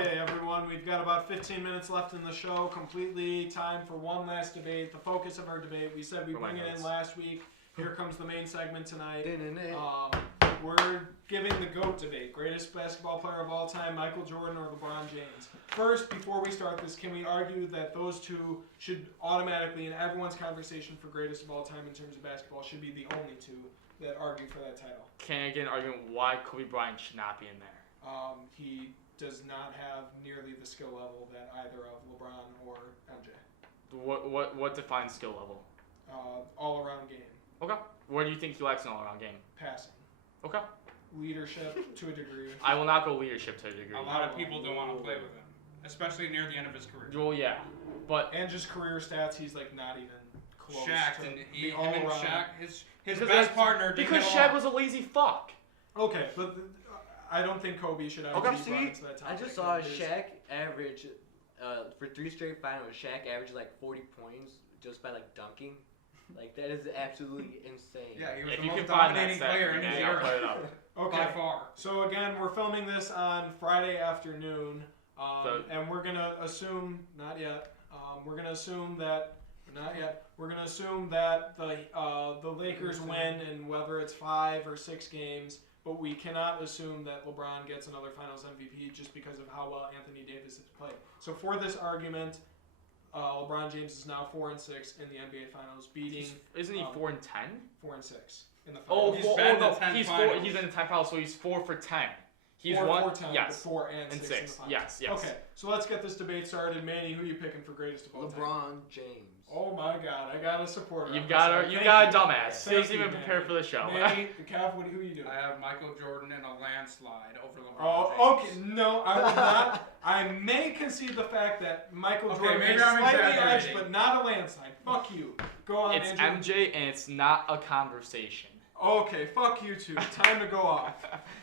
Okay, everyone, we've got about 15 minutes left in the show. Completely time for one last debate. The focus of our debate. We said we'd bring it in last week. Here comes the main segment tonight. We're giving the GOAT debate. Greatest basketball player of all time, Michael Jordan or LeBron James. First, before we start this, can we argue that those two should automatically, in everyone's conversation for greatest of all time in terms of basketball, should be the only two that argue for that title? Can I get an argument why Kobe Bryant should not be in there? He does not have nearly the skill level that either of LeBron or MJ. What defines skill level? All-around game. Okay. Where do you think he lacks an all-around game? Passing. Okay. Leadership to a degree. I will not go leadership to a degree. A lot of people don't want to play with him, especially near the end of his career. Well, yeah, but and just career stats, he's like not even close. Shaq to and be him all and around. Shaq, his best partner. Because Shaq was a lazy fuck. Okay, but I don't think Kobe should have Okay, be brought into that topic. I just saw Shaq average for 3 straight finals. Shaq averaged like 40 points just by like dunking. Like that is absolutely insane. Yeah, he was If the you most can find that dominating player in his I'll put it era. up. Okay. By far. So again, we're filming this on Friday afternoon, and we're gonna assume not yet. We're gonna assume that not yet. We're gonna assume that the Lakers win in whether it's 5 or 6 games. But we cannot assume that LeBron gets another Finals MVP just because of how well Anthony Davis has played. So for this argument, LeBron James is now 4-6 in the NBA Finals, beating. Isn't he 4-10? 4-6 in the Oh, Finals. he's 4. He's in the 10 finals, so he's 4 for 10. He's 4 for 10, yes, 4 and 6 in the Finals. Yes. Okay, so let's get this debate started. Manny, who are you picking for greatest of all time? LeBron James. Oh my God, I got a supporter. You got a dumbass. He doesn't even prepare for the show. Manny, Kev, who are you doing? I have Michael Jordan in a landslide over LeBron Oh, James. okay. No, I will not. I may concede the fact that Michael Jordan maybe is I'm slightly exaggerating. edged, but not a landslide. Fuck you. Go on, It's Andrew. MJ, and it's not a conversation. Okay, fuck you two. Time to go off.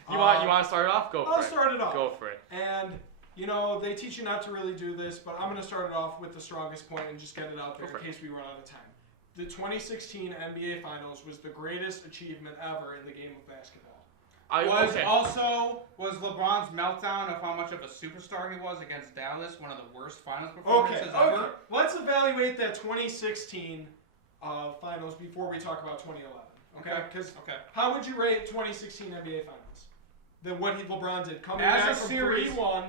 You want to start it off? Go for it. I'll start it off. Go for it. And, you know, they teach you not to really do this, but I'm going to start it off with the strongest point and just get it out there in case we run out of time. The 2016 NBA Finals was the greatest achievement ever in the game of basketball. Was LeBron's meltdown of how much of a superstar he was against Dallas one of the worst finals performances ever? Let's evaluate that 2016 Finals before we talk about 2011. Okay? Because how would you rate 2016 NBA Finals? What LeBron did coming back from 3-1.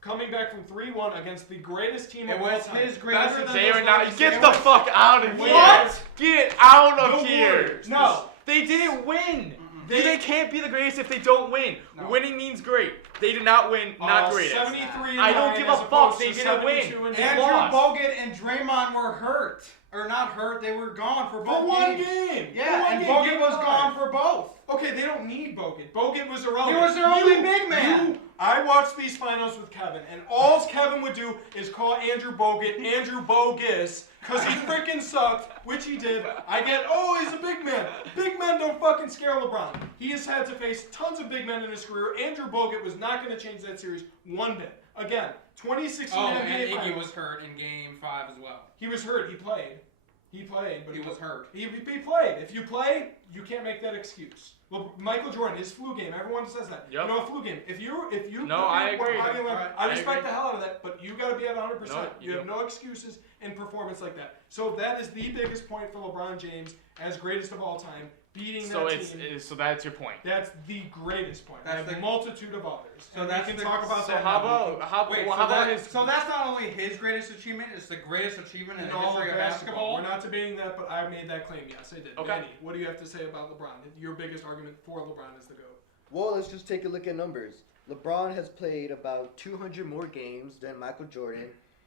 Coming back from 3-1 against the greatest team of all time. It was his greatest. They are not. Get the fuck out of here. What? Get out of here. Warriors. No. They didn't win. They can't be the greatest if they don't win. No. Winning means great. They did not win. Not great. 73 I don't give a fuck. They didn't win. Andrew Bogut and Draymond were hurt. Or not hurt. They were gone for both one games. game. Yeah, and Bogut was gone for both. Okay, they don't need Bogut. Bogut was irrelevant. He was their only big man. I watched these finals with Kevin, and all Kevin would do is call Andrew Bogut Andrew Bogus because he freaking sucked, which he did. I get, he's a big man. Big men don't fucking scare LeBron. He has had to face tons of big men in his career. Andrew Bogut was not going to change that series one bit. Again, 2016 NBA and Iggy Finals. was hurt in Game 5 as well. He was hurt. He played, but he was hurt. He played. If you play, you can't make that excuse. Well, Michael Jordan, his flu game, everyone says that. Yep. You know, a flu game. If you No, I agree. I respect the hell out of that, but you got to be at 100%. No, you have no excuses in performance like that. So that is the biggest point for LeBron James as greatest of all time, beating that team. So that's your point. That's the greatest point. That's the multitude of others. So and that's we can the, talk about so that. how about his? So that's not only his greatest achievement; it's the greatest achievement in the all history of of basketball. We're not debating that, but I made that claim. Yes, I did. Okay. Manny, what do you have to say about LeBron? Your biggest argument for LeBron is the GOAT. Well, let's just take a look at numbers. LeBron has played about 200 more games than Michael Jordan.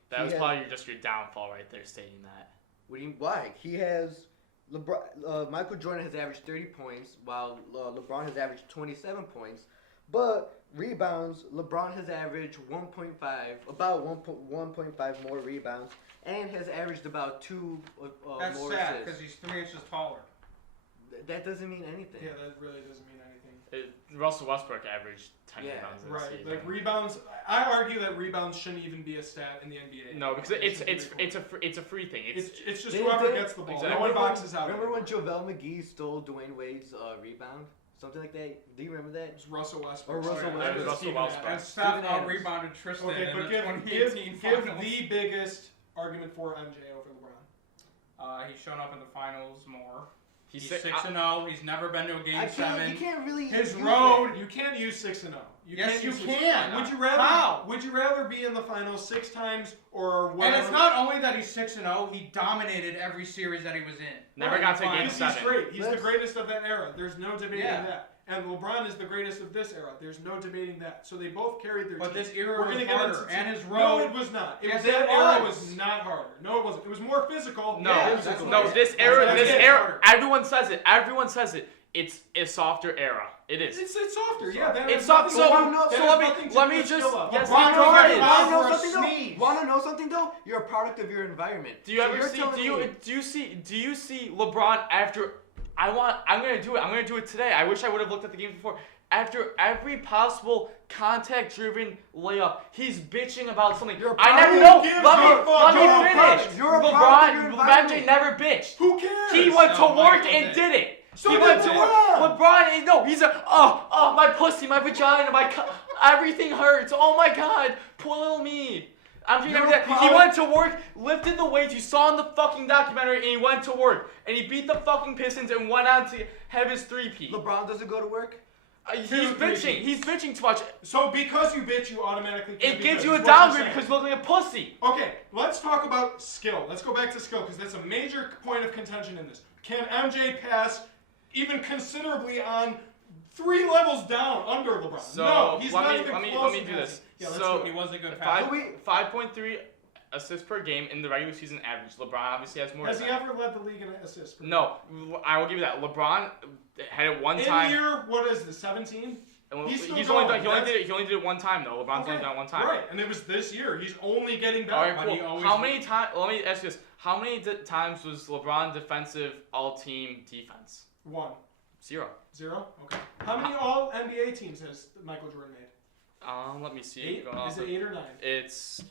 That was probably just your downfall right there, stating that. Why? He has Michael Jordan has averaged 30 points, while LeBron has averaged 27 points. But rebounds, LeBron has averaged 1.5 more rebounds, and has averaged about 2 That's more sad assists. because he's 3 inches taller. That doesn't mean anything. Yeah, that really doesn't mean anything. Russell Westbrook averaged 10 rebounds in the right. season. Like rebounds, I argue that rebounds shouldn't even be a stat in the NBA. No, because it's a free thing. It's just whoever gets the ball. Exactly. No one boxes out. Remember when JaVale McGee stole Dwayne Wade's rebound? something like that. Do you remember that? It was Russell Westbrook. Or Russell Sorry, Westbrook. that was Russell Steven Westbrook. Adams. And Steph Steven Adams. rebounded Tristan Okay, in but the give 2018 finals. the biggest argument for MJ over LeBron. He's shown up in the finals more. He's He's 6-0. He's never been to a game 7. You can't really. His use road. You can't use 6-0. Yes, you use 6-0. can. Would you rather? How? Would you rather be in the finals 6 times or And whatever? it's not only that he's 6-0. He dominated every series that he was in. Never got to a game He's 7. great. He's the Let's- greatest of that era. There's no debating Yeah. that. And LeBron is the greatest of this era. There's no debating that. So they both carried their But teams. this era We're was gonna get harder, into and his No, road. it was not. Yes, That it era was. was not harder. No, it wasn't. It was more physical. No, Yeah, physical. that's no, what- this that's era, what this it is. era, everyone says it. Everyone says it. It's a softer era. It is. It's softer. Yeah, that It's has soft. nothing So, to do- wanna know- that so has let nothing me to let do me with just skill level. yes, LeBron regardless. James- Wanna know for a something though? sneeze. Wanna know something though? You're a product of your environment. Do you So ever you're see? telling me- Do you see LeBron after? I'm gonna do it. I'm gonna do it today. I wish I would have looked at the game before. After every possible contact-driven layup, he's bitching about something. You're a I never product- know. Who gives Let a me fuck? You're a finish. product. You're a product of your LeBron, environment. MJ never bitched. Who cares? He went to No, work Michael and did. did it. So he did went to work. LeBron. LeBron, no, he's a my pussy, my vagina, everything hurts. Oh my God, poor little me. I'm You're that. He proud- went to work, lifted the weights. You saw in the fucking documentary, and he went to work, and he beat the fucking Pistons and went on to have his 3-peat. LeBron doesn't go to work. He's bitching. He's bitching too much. So because you bitch, you automatically can't It be gives good, you a is what you're downgrade saying. because you look like a pussy. Okay, let's talk about skill. Let's go back to skill because that's a major point of contention in this. Can MJ pass even considerably on 3 levels down under LeBron? So no, he's let not me even let me close let me to do passing. this. Yeah, let's So do He it. was a good passer. 5.3 assists per game in the regular season average. LeBron obviously has more. Has than he that. ever led the league in assists? No, I will give you that. LeBron had it one In time. year, what is this, 17? And He's still only going. done, he only did it one time though. LeBron's only done it one time. Right, and it was this year. He's only getting better. All right, But cool. he always How will. many times? Let me ask you this: how many times was LeBron defensive all-team defense? 1. 0. 0? Okay. How many all NBA teams has Michael Jordan made? Let me see. 8? Going off Is it of- 8 or 9? It's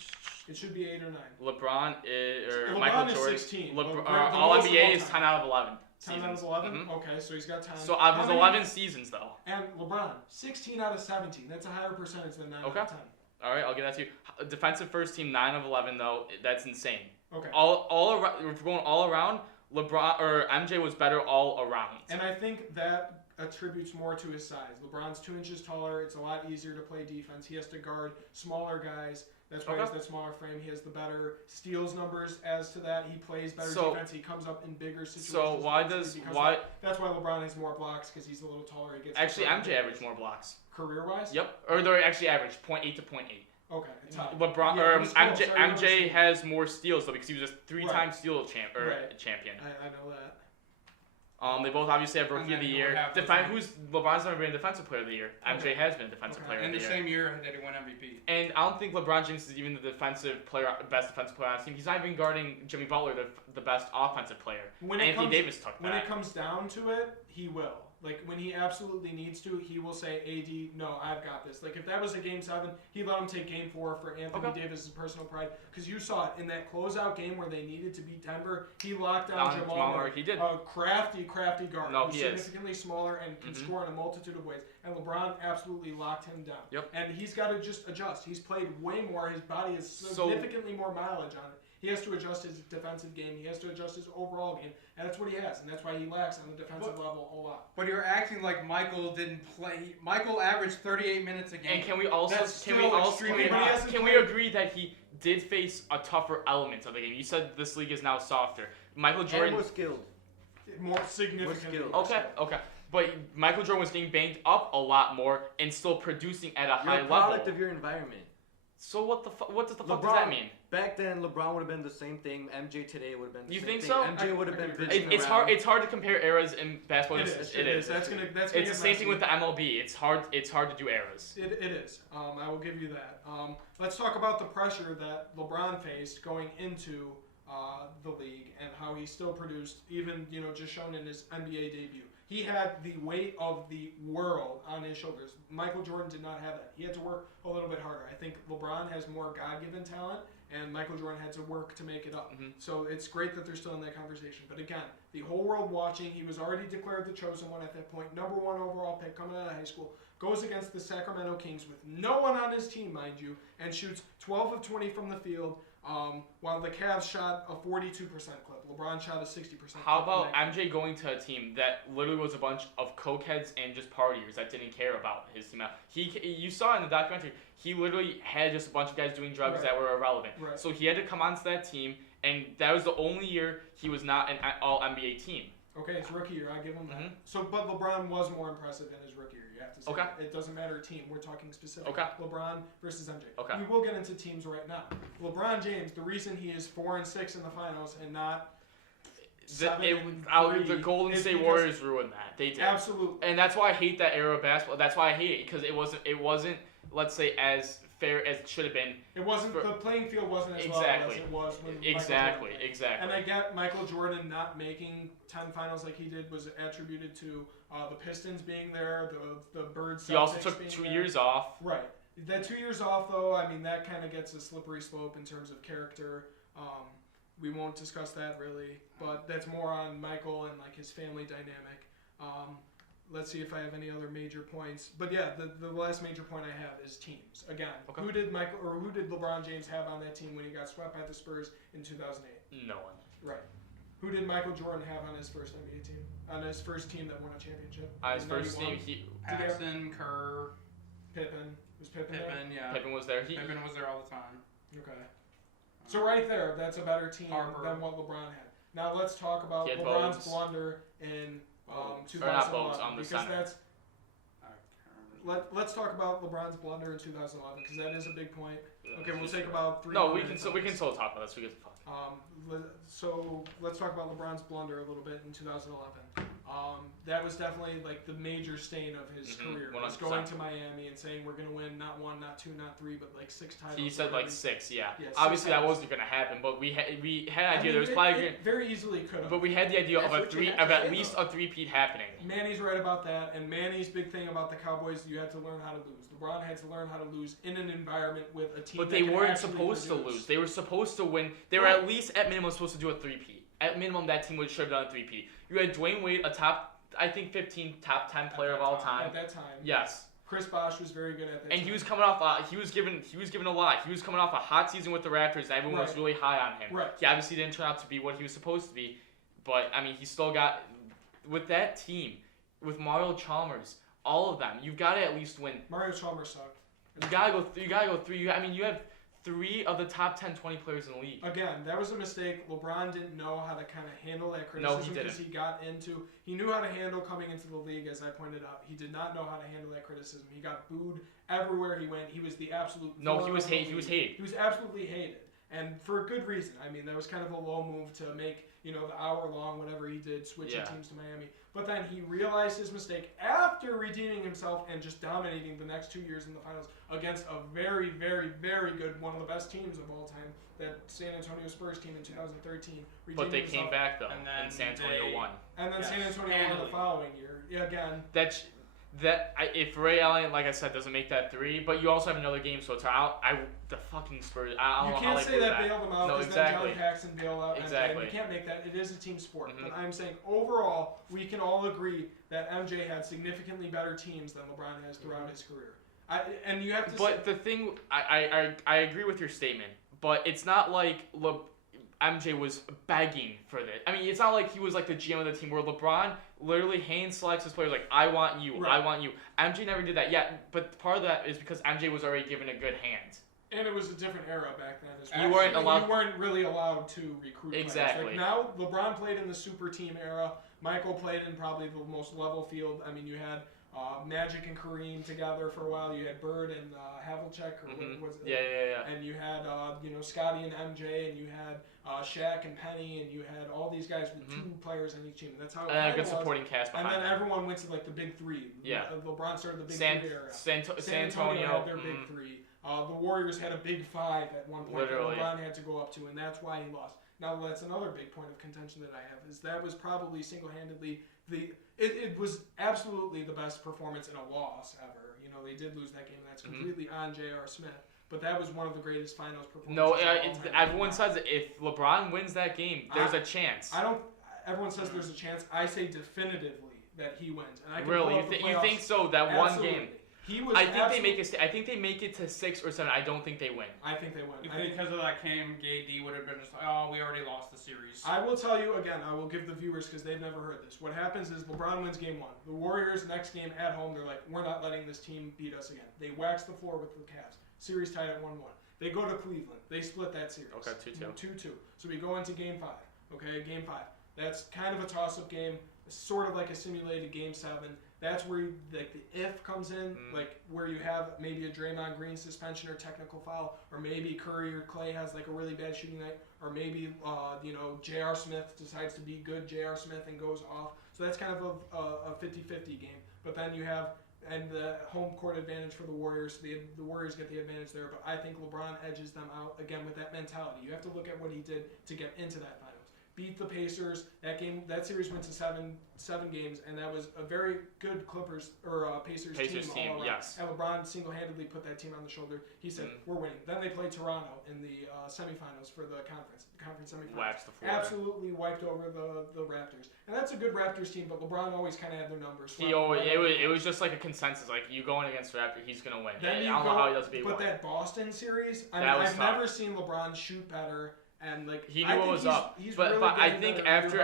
It should be 8 or 9. LeBron or LeBron Michael is Jordan. 16. LeBron, The all most of NBA all is time. 10 out of 11. 10 out of seasons. 11? Mhm. Okay, so he's got 10. So How it was many- 11 seasons though. And LeBron, 16 out of 17. That's a higher percentage than 9 Okay. out of 10. All right, I'll give that to you. Defensive first team, 9 of 11 though. That's insane. Okay. All around, if we're going all around, LeBron or MJ was better all around. And I think that attributes more to his size. LeBron's 2 inches taller. It's a lot easier to play defense. He has to guard smaller guys. That's why he has Okay. that smaller frame. He has the better steals numbers as to that. He plays better So- defense. He comes up in bigger situations. So why defensively because why that's why LeBron has more blocks because he's a little taller. He gets actually MJ averaged more blocks? career-wise. Yep, or they're actually averaged 0.8 to 0.8. Okay, it's high. LeBron Yeah, or he's close. MJ I remember MJ seeing has more steals though because he was a 3-time Right. steal Right. champion. I know that. They both obviously have rookie And of the then you year. would have those Who's LeBron's never been defensive player of the year. MJ has been defensive Okay. player In of the the year. same year that he won MVP. And I don't think LeBron James is even the best defensive player on his team. He's not even guarding Jimmy Butler, the best offensive player. When it Anthony comes- Davis took When that. it comes down to it, he will. Like, when he absolutely needs to, he will say, AD, no, I've got this. Like, if that was a Game 7, he'd let him take Game 4 for Anthony Okay. Davis' personal pride. Because you saw it in that closeout game where they needed to beat Denver. He locked down Down Jamal Jamal Murray. Murray, he did. A crafty guard. No, who's he is. significantly smaller and can Mhm. score in a multitude of ways. And LeBron absolutely locked him down. Yep. And he's got to just adjust. He's played way more. His body has So- significantly more mileage on it. He has to adjust his defensive game. He has to adjust his overall game. And that's what he has. And that's why he lacks on the defensive level a lot. But you're acting like Michael didn't play. Michael averaged 38 minutes a game. And can we also That's can we still also extremely But he high. hasn't can we played- agree that he did face a tougher element of the game? You said this league is now softer. Michael And Jordan. more skilled. More significantly. skilled. Okay. But Michael Jordan was getting banged up a lot more and still producing at a You're high a product level. of your environment. So what the fuck does LeBron- that mean? Back then, LeBron would have been the same thing. MJ today would have been the You same think thing. so? MJ would have been I agree. bitching It's around. hard. It's hard to compare eras in basketball. It is. That's gonna It's get the same thing messy. with the MLB. It's hard to do eras. It is. I will give you that. Let's talk about the pressure that LeBron faced going into the league and how he still produced, even just shown in his NBA debut. He had the weight of the world on his shoulders. Michael Jordan did not have that. He had to work a little bit harder. I think LeBron has more God-given talent, and Michael Jordan had to work to make it up. So it's great that they're still in that conversation. But again, the whole world watching, he was already declared the chosen one at that point. Number 1 overall pick coming out of high school. Goes against the Sacramento Kings with no one on his team, mind you, and shoots 12 of 20 from the field, while the Cavs shot a 42% clip. LeBron shot a 60% clip. How about MJ going to a team that literally was a bunch of cokeheads and just partiers that didn't care about his team? You saw in the documentary, he literally had just a bunch of guys doing drugs that were irrelevant. Right. So he had to come onto that team, and that was the only year he was not an All-NBA team. Okay, it's rookie year. I give him that. So, but LeBron was more impressive in his rookie year. You have to say. Okay. That. It doesn't matter team. We're talking specific. Okay. LeBron versus MJ. Okay. We will get into teams right now. LeBron James. The reason he is 4-6 in the finals and not the Golden State Warriors ruined that. They did. Absolutely. And that's why I hate that era of basketball. That's why I hate it, because it wasn't let's say as fair as it should have been. It wasn't. The playing field wasn't as well as it was when Exactly. And I get Michael Jordan not making 10 finals like he did was attributed to the Pistons being there, the Birds. He also took 2 years off. Right. That 2 years off, though, I mean, that kind of gets a slippery slope in terms of character. We won't discuss that really, but that's more on Michael and like his family dynamic. Let's see if I have any other major points. But yeah, the last major point I have is teams. Again, who did LeBron James have on that team when he got swept by the Spurs in 2008? No one. Right. Who did Michael Jordan have on his first NBA team? On his first team that won a championship? On his first team, Paxson, Kerr, Pippen. Was Pippen there? Yeah. Pippen was there. Pippen was there all the time. Okay. So right there, that's a better team than what LeBron had. Now let's talk about LeBron's blunder in 2011 because that's. Let's talk about LeBron's blunder in 2011 because that is a big point. Okay, we'll take about 3 No, minutes. we can still talk about this. We get the fuck. So let's talk about LeBron's blunder a little bit in 2011. That was definitely like the major stain of his career. Was going to Miami and saying we're gonna win not 1, not 2, not 3, but like 6 titles. He said like 6, yeah. Obviously that wasn't gonna happen, but we had an idea there was probably it very easily could have. But we had the idea of at least a three-peat happening. Manny's right about that, and Manny's big thing about the Cowboys, you had to learn how to lose. LeBron had to learn how to lose in an environment with a team. But they weren't supposed to lose. They were supposed to win. They were at least at minimum supposed to do a three-peat. At minimum, that team should have done a three-peat. You had Dwayne Wade, a top 15, top 10 player of all time. At that time. Yes. Chris Bosh was very good at that. And he was coming off. He was given a lot. He was coming off a hot season with the Raptors. And everyone was really high on him. Right. He obviously didn't turn out to be what he was supposed to be, but I mean, he still got with that team, with Mario Chalmers, all of them. You've got to at least win. Mario Chalmers sucked. You gotta go 3. You have 3 of the top 10, 20 players in the league. Again, that was a mistake. LeBron didn't know how to kind of handle that criticism because he knew how to handle coming into the league, as I pointed out. He did not know how to handle that criticism. He got booed everywhere he went. He was the absolute. No, he was hated. He was hated. He was absolutely hated, and for a good reason. I mean, that was kind of a low move to make. The hour-long, whatever he did, switching teams to Miami. But then he realized his mistake after redeeming himself and just dominating the next 2 years in the finals against a very, very, very good, one of the best teams of all time, that San Antonio Spurs team in 2013. But they came back, though, and San Antonio won. And then San Antonio won the following year. Yeah, again. If Ray Allen, like I said, doesn't make that 3, but you also have another game, so it's out. The fucking Spurs. I don't know how can't say that bailed them out because then John Paxson bailed out. Exactly. You can't make that. It is a team sport. But I'm saying overall, we can all agree that MJ had significantly better teams than LeBron has throughout his career. And you have to. But the thing, I agree with your statement, but it's not like MJ was begging for this. I mean, it's not like he was like the GM of the team where LeBron literally hand selects his players like, I want you, I want you. MJ never did that yet, but part of that is because MJ was already given a good hand. And it was a different era back then as well. You weren't really allowed to recruit exactly. Players. Like now, LeBron played in the super team era. Michael played in probably the most level field. I mean, you had Magic and Kareem together for a while. You had Bird and Havlicek, or what was it? Yeah. And you had Scotty and MJ, and you had Shaq and Penny, and you had all these guys with 2 players on each team. That's how. And a good supporting cast behind. And then everyone went to like the big 3. Yeah. LeBron started the big 3 era. San Antonio had their big 3. The Warriors had a big 5 at one point that LeBron had to go up to, and that's why he lost. Now that's another big point of contention that I have, is that was probably single-handedly it was absolutely the best performance in a loss ever. You know, they did lose that game, and that's completely on J.R. Smith. But that was one of the greatest finals performances. No, everyone says if LeBron wins that game, there's a chance. Everyone says there's a chance. I say definitively that he wins. And I can really, you think so? That absolutely. One game. I think they make it to 6 or 7. I don't think they win. I think they win. Because of that game, KD would have been just like, oh, we already lost the series. I will tell you again. I will give the viewers, because they've never heard this. What happens is LeBron wins game 1. The Warriors next game at home, they're like, we're not letting this team beat us again. They wax the floor with the Cavs. Series tied at 1-1. They go to Cleveland. They split that series. Okay, 2-2. 2-2. So we go into game 5. Okay, game 5. That's kind of a toss-up game. It's sort of like a simulated game 7. That's where the if comes in, like where you have maybe a Draymond Green suspension or technical foul, or maybe Curry or Clay has like a really bad shooting night, or maybe J.R. Smith decides to be good J.R. Smith and goes off. So that's kind of a 50-50 game. But then you have the home court advantage for the Warriors. The Warriors get the advantage there, but I think LeBron edges them out again with that mentality. You have to look at what he did to get into that finals. Beat the Pacers. That series went to seven games, and that was a very good Pacers team all around. Yes. And LeBron single-handedly put that team on the shoulder. He said, "We're winning." Then they played Toronto in the semifinals for the conference semifinals. Waxed the floor. Absolutely wiped over the Raptors, and that's a good Raptors team. But LeBron always kind of had their numbers. It was just like a consensus. Like you going against Raptor, he's gonna win. I don't know how he does beat one. But that Boston series, I've never seen LeBron shoot better. And like he knew what was up, but I think after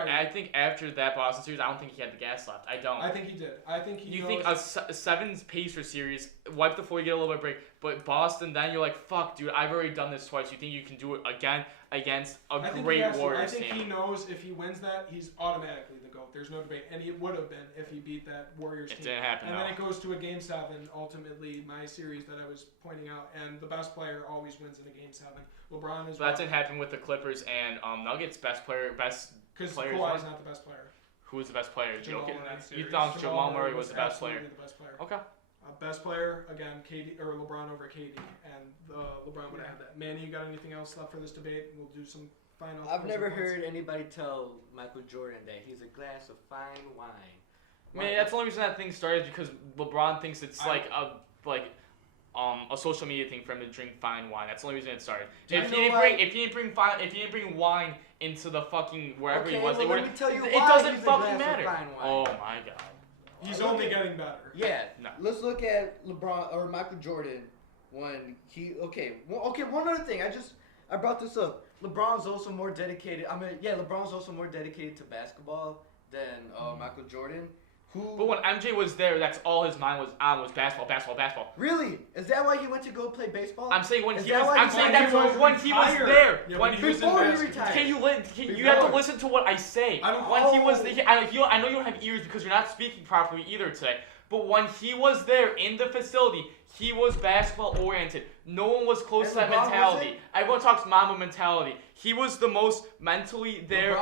that Boston series, I don't think he had the gas left. I don't. I think he did. I think he. You think a 7 Pacers series, wipe the floor, you get a little bit of break, but Boston, then you're like, fuck, dude, I've already done this twice. You think you can do it again against a great Warriors team? I think he knows if he wins that, he's automatically the GOAT. There's no debate, and he would have been if he beat that Warriors team. It didn't happen. And then it goes to a Game 7. Ultimately, my series that I was pointing out, and the best player always wins in a Game 7. LeBron is. So that didn't happen with the Clippers and Nuggets. Best player. Because Kawhi's not the best player. Who was the best player? Jokic. You thought Jamal Murray was the best player? The best player. Okay. Best player again, KD or LeBron over KD, and LeBron would have had that. Manny, you got anything else left for this debate? We'll do some final. I've never heard anybody tell Michael Jordan that he's a glass of fine wine. Man, that's the only reason that thing started because LeBron thinks it's like a social media thing for him to drink fine wine. That's the only reason it started. If he didn't bring wine into the fucking wherever he was, well, let me tell you it why doesn't he's fucking a glass matter. of fine wine. Oh my god. He's only getting better. Yeah. No. Let's look at LeBron or Michael Jordan when he one other thing. I brought this up. LeBron's also more dedicated. LeBron's also more dedicated to basketball than Michael Jordan. But when MJ was there, that's all his mind was on was basketball. Really? Is that why he went to go play baseball? I'm saying when he was there. Yeah, when he was before he retired. You have to listen to what I say. I know you don't have ears because you're not speaking properly either today. But when he was there in the facility, he was basketball oriented. No one was close to that mentality. Everyone talks Mamba mentality. He was the most mentally there.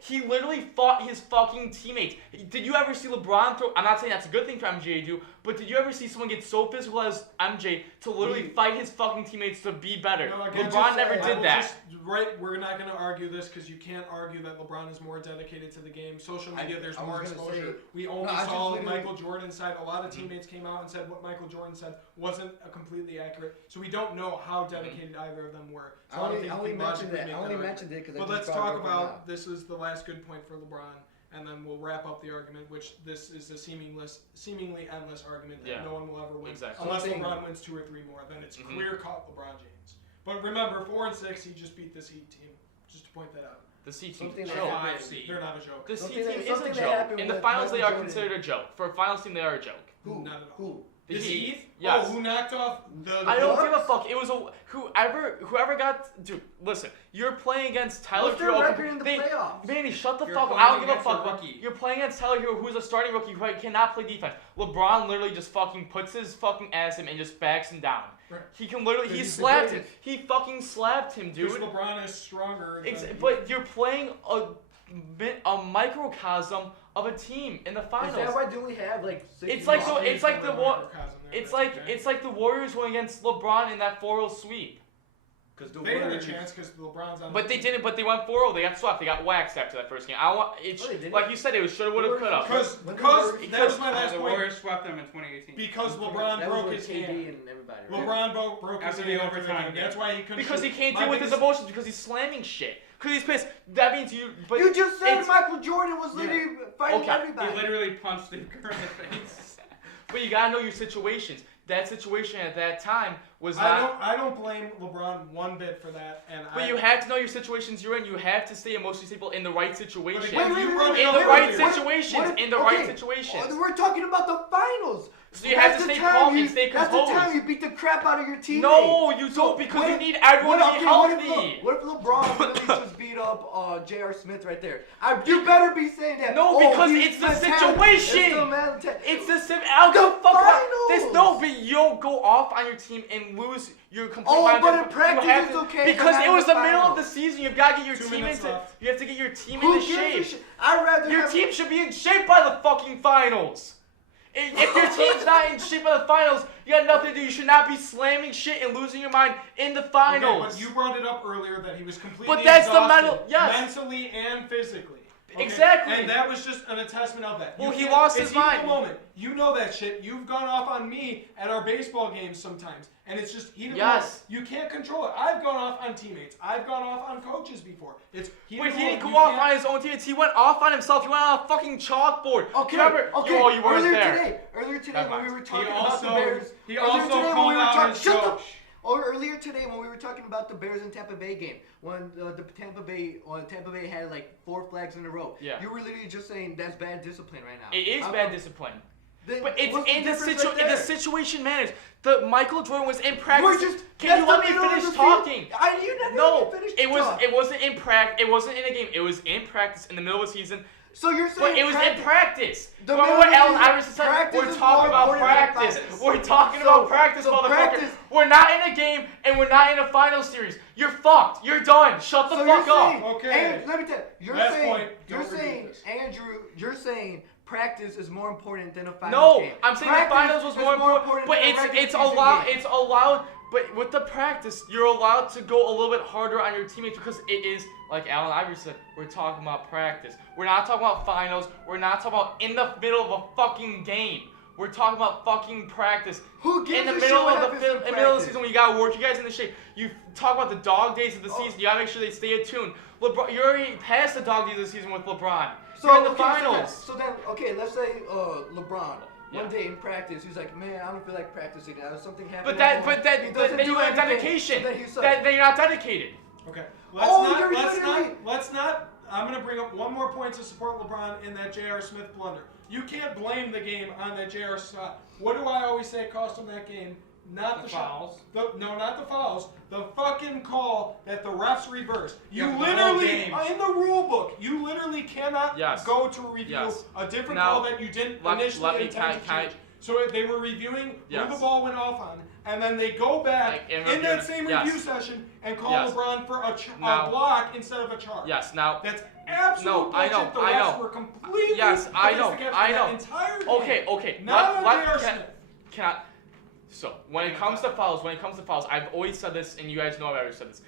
He literally fought his fucking teammates. Did you ever see LeBron throw? I'm not saying that's a good thing for MJ to do, but did you ever see someone get so physical as MJ to literally fight his fucking teammates to be better? No, LeBron never did that. We're not going to argue this because you can't argue that LeBron is more dedicated to the game. Social media, there's more exposure. We only saw Michael Jordan's side. A lot of teammates came out and said what Michael Jordan said wasn't completely accurate. So we don't know how dedicated either of them were. So I only mentioned it because. But let's talk about this is the last good point for LeBron, and then we'll wrap up the argument. Which this is a seemingly endless argument that no one will ever win unless LeBron wins 2 or 3 more. Then it's clear-cut LeBron James. But remember, 4-6, he just beat this Heat team. Just to point that out. The Heat team. They're not a joke. This Heat team is a joke. In the finals, they are considered a joke. For a finals team, they are a joke. Who? Not at all. Who? The Heat? Yes. Oh, who knocked off the I don't give a fuck. It was whoever got. Dude, listen. You're playing against Tyler What's their record in the playoffs? Manny, shut the You're fuck up. playing I don't give a against a fuck. rookie. You're playing against Tyler Hero, who's a starting rookie who cannot play defense. LeBron literally just fucking puts his fucking ass him and just backs him down. Right. He can literally. He slapped him. He fucking slapped him, dude. Because LeBron is stronger. But you're playing a microcosm of a team in the finals. Is that why do we have like? It's like the Warriors going against LeBron in that 4-0 sweep. Because the They had a Warriors. chance because LeBron's on. But they didn't. But they went 4-0. They got swept. They got waxed after that first game. Like you said, it was shoulda, woulda, coulda. Because that was my last The point. Warriors swept them in 2018. Because LeBron that broke was his with KD hand. and everybody. Right? LeBron broke his After hand the after overtime game. game. That's why he couldn't. Because he shoot. can't My deal with his biggest- emotions. Because he's slamming shit. Because he's pissed. That means you. But You just said it's- Michael Jordan was literally fighting Okay. everybody. He literally punched Steve Kerr in the face. But you gotta know your situations. That situation at that time was not. I don't blame LeBron one bit for that. But you have to know your situations you're in. You have to stay emotionally stable in the right situation. Wait, In the wait, right wait. situations. In the right situations. We're talking about the finals. So you have to stay calm and stay That's the time composed. you beat the crap out of your teammate. No, you don't, because you need everyone to be healthy. What if LeBron really just beat up J.R. Smith right there? You better be saying that. No, because it's the situation. It's the sim. But you don't go off on your team and lose your complete. But in practice it's okay. Because it was the middle final. of the season. You've got to get your 2 team minutes into. left. You have to get your team Who into gives a shape. shit? I'd rather Your have team should be in shape by the fucking finals. If your team's not in shape by the finals, you got nothing to do. You should not be slamming shit and losing your mind in the finals. Okay, but you brought it up earlier that he was completely But that's the exhausted, mental- yes. mentally and physically. Okay? Exactly. And that was just an attestment of that. Well, You he can't- lost it's his heat of mind. the moment. You know that shit. You've gone off on me at our baseball games sometimes, and it's just heat of the moment. Yes. You can't control it. I've gone off on teammates. I've gone off on coaches before. It's heat But of the he didn't moment. go You off on his own teammates. He went off on himself. He went on a fucking chalkboard. Okay, Remember? okay. You weren't there. Earlier today Never when mind. we were talking He about the also Bears. he earlier also today when we called were out talking- his shut the- coach. Earlier today when we were talking about the Bears and Tampa Bay game, when Tampa Bay had like 4 flags in a row. Yeah. You were literally just saying that's bad discipline right now. It is bad discipline. Then But it's what's in the difference right there? situation matters. The Michael Jordan was in practice. We're just. Can you that's let the me middle of finish the field. talking? You never No, let me finish it was. talk. It wasn't in practice. It wasn't in a game. It was in practice in the middle of the season. So you're saying But it was in practice. The Remember middle what of the Allen season, Iverson said? practice We're is talking more about important than practice. practice. We're talking So- about practice, so motherfucker. practice- We're not in a game and we're not in a final series. You're fucked. You're done. Shut the So fuck you're up. saying, Okay. And let me tell you, you're Last saying, point, you're don't repeat saying, this. Andrew, you're saying practice is more important than a finals No, game. I'm saying Practice the finals was is more important, but than a it's regular season allowed. game. It's allowed. But with the practice, you're allowed to go a little bit harder on your teammates because it is, like Allen Iverson said, we're talking about practice. We're not talking about finals. We're not talking about in the middle of a fucking game. We're talking about fucking practice. Who gives In the a middle shit what of the happens in middle of the practice? season when you gotta work you guys into shape. You talk about the dog days of the season. You gotta make sure they stay attuned. LeBron, you're already past the dog days of the season with LeBron. You're in the okay, finals. So then, okay, let's say LeBron. Yeah. One day in practice, he's like, "Man, I don't feel like practicing. Something happened." But at home." then He you doesn't don't do have anything, dedication. so then he sucks. Then you're not dedicated. Okay. You're Let's not. I'm gonna bring up one more point to support LeBron in that J.R. Smith blunder. You can't blame the game on that J.R. Smith. What do I always say cost him that game? Not the fouls. No, not the fouls. The fucking call that the refs reversed. You Yeah, the whole literally, game. in the rule book, you literally cannot Yes. go to review Yes. a different Now, call that you didn't let initially me- intend to can I- change. So they were reviewing Yes. who the ball went off on, and then they go back Like, in in that review- same yes. review session and call Yes. LeBron for a Now- block instead of a charge. Yes. Now. That's absolute No, I know, bullshit. The I refs know. were completely Yes, I against know, the catch I for know. that entire game. Okay. Not on J.R. can, Smith. can I? So when it comes to fouls, I've always said this, and you guys know I've always said this.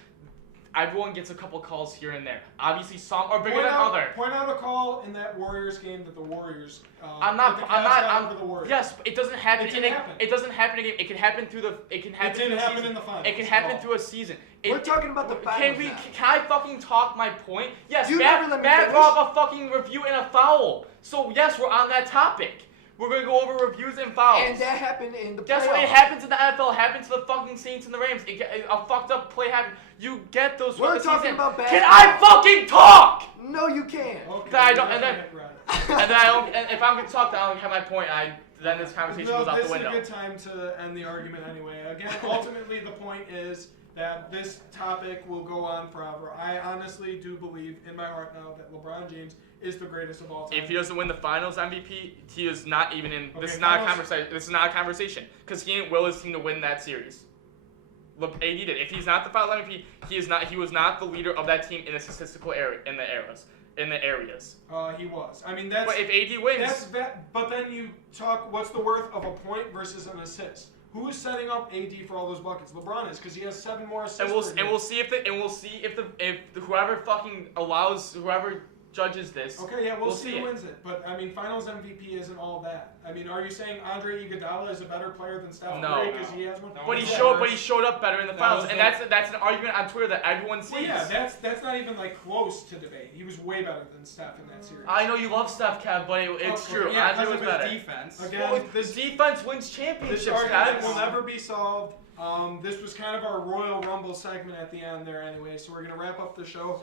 Everyone gets a couple calls here and there. Obviously, some are bigger than other. Point out a call in that Warriors game that the Warriors. I'm not. For the Warriors. Yes, but it doesn't happen. It didn't happen. It doesn't happen in a game. It can happen through the. It can happen. It didn't through the happen season. in the finals. It can at happen all. through a season. We're talking about the finals now. Can I fucking talk my point? Yes, You never let me Matt finish. brought up a fucking review and a foul. So yes, we're on that topic. We're gonna go over reviews and fouls. And that happened in the Guess what? It playoffs. happens in the NFL. It happens to the fucking Saints and the Rams. A fucked up play happened. You get those. We're throughout the talking season. about Can I fucking talk? No, you can't. Okay. Then I don't- and then- Right. And then I don't. And if I'm gonna talk, then I don't have my point. Then this conversation No, goes out this the window. is a good time to end the argument anyway. Again, ultimately, the point is that this topic will go on forever. I honestly do believe in my heart now that LeBron James is the greatest of all time. If he doesn't win the Finals MVP, he is not even in. This Okay, is not a finals- conversation. This is not a conversation because he didn't will his team to win that series. Look, AD did. If he's not the Finals MVP, he is not. He was not the leader of that team in the statistical area in the areas. He was. I mean, that's. But if AD wins, But then you talk. What's the worth of a point versus an assist? Who is setting up AD for all those buckets? LeBron is, because he has 7 more assists. And we'll see if whoever fucking allows whoever judges this. Okay, yeah, we'll see who wins it. But I mean, Finals MVP isn't all that. I mean, are you saying Andre Iguodala is a better player than Steph Curry because he has one? But he showed up better in the finals, and that's an argument on Twitter that everyone sees. Well, yeah, that's not even like close to debate. He was way better than Steph in that series. I know you love Steph, Kev, but it's true. Yeah, Andre was better. Defense. Again, the defense wins championships, this argument guys. will never be solved. This was kind of our Royal Rumble segment at the end there anyway, so we're going to wrap up the show.